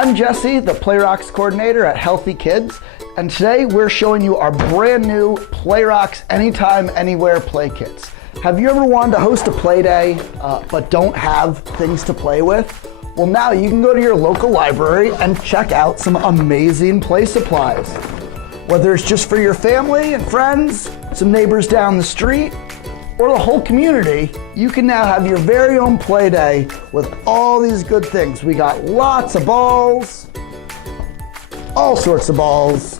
I'm Jesse, the PlayROCs coordinator at Healthy Kids, and today we're showing you our brand new PlayROCs Anytime, Anywhere Playkits. Have you ever wanted to host a play day, but don't have things to play with? Well, now you can go to your local library and check out some amazing play supplies. Whether it's just for your family and friends, some neighbors down the street, or the whole community, you can now have your very own play day with all these good things. We got lots of balls, all sorts of balls.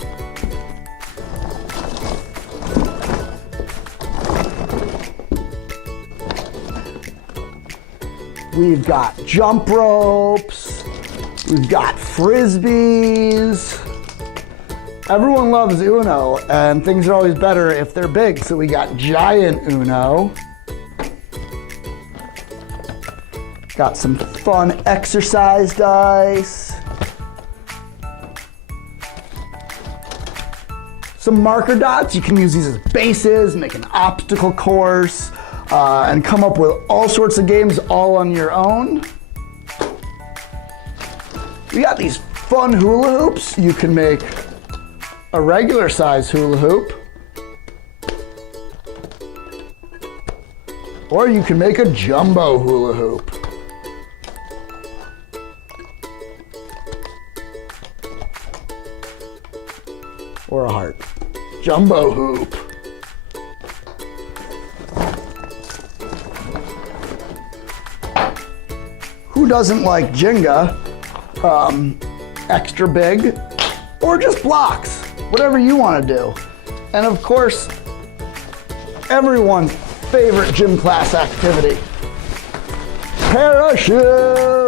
We've got jump ropes, we've got frisbees. Everyone loves Uno, and things are always better if they're big, so we got giant Uno. Got some fun exercise dice. Some marker dots, you can use these as bases, make an obstacle course, and come up with all sorts of games all on your own. We got these fun hula hoops. You can make a regular size hula hoop, or you can make a jumbo hula hoop. Or a heart. Jumbo hoop. Who doesn't like Jenga? Extra big, or just blocks. Whatever you want to do. And of course, everyone's favorite gym class activity, parachute.